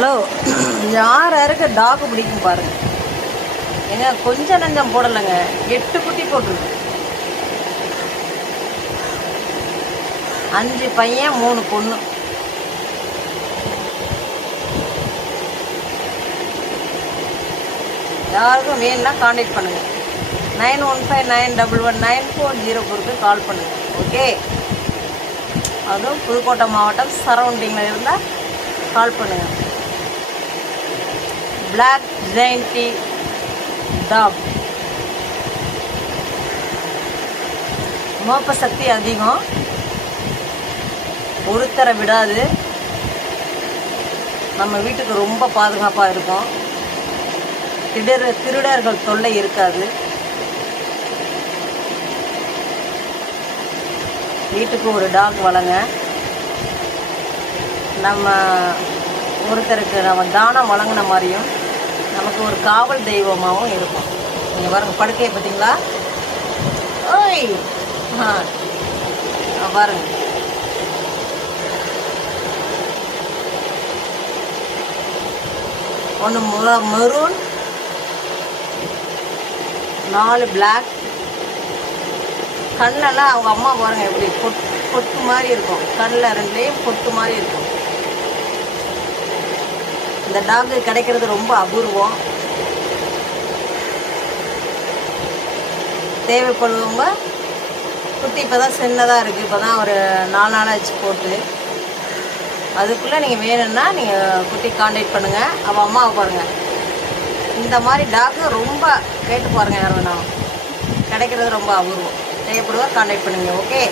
Hello, யார் யாருக்கு talk பிடிக்கும் பாருங்க. ஏங்க கொஞ்சம் நஞ்சம் போடலைங்க, 8 குட்டி போட்டிருக்கு. 5 பையன் 3 பொண்ணு. யாருக்கும் வேணும்னா காண்டாக்ட் பண்ணுங்க. 9159119404க்கு கால் பண்ணுங்க. ஓகே, அதுவும் புதுக்கோட்டை மாவட்டம் சரௌண்டிங்கில் இருந்தால் கால் பண்ணுங்கள். பிளாக் ஜெயந்தி டாக் மோப்ப சக்தி அதிகம், ஒருத்தரை விடாது, நம்ம வீட்டுக்கு ரொம்ப பாதுகாப்பாக இருக்கும். திருடர்கள் தொல்லை இருக்காது. வீட்டுக்கு ஒரு டாக் வளங்க. நம்ம ஒருத்தருக்கு நம்ம தானம் வழங்கின மாதிரியும் நமக்கு ஒரு காவல் தெய்வமாகவும் இருக்கும். நீங்கள் பாருங்க, படுக்கையை பார்த்தீங்களா? ஓய், பாருங்க. ஒன்று மெரூன், 4 பிளாக். கண்ணெல்லாம் அவங்க அம்மா பாருங்க எப்படி பொட்டு மாதிரி இருக்கும். கண்ணில் 2லேயும் பொட்டு மாதிரி இருக்கும். இந்த டாக்கு கிடைக்கிறது ரொம்ப அபூர்வம். தேவைப்படுவவங்க, குட்டி இப்போ தான் சின்னதாக இருக்குது, இப்போ தான் ஒரு 4 நாளாச்சு போட்டு. அதுக்குள்ளே நீங்கள் வேணும்னா நீங்கள் குட்டி காண்டாக்ட் பண்ணுங்கள். அவள் அம்மாவை பாருங்கள். இந்த மாதிரி டாக்கு ரொம்ப கேட்டு பாருங்கள். யார் வேணாலும் கிடைக்கிறது ரொம்ப அபூர்வம். தேவைப்படுவா காண்டாக்ட் பண்ணுங்கள். ஓகே.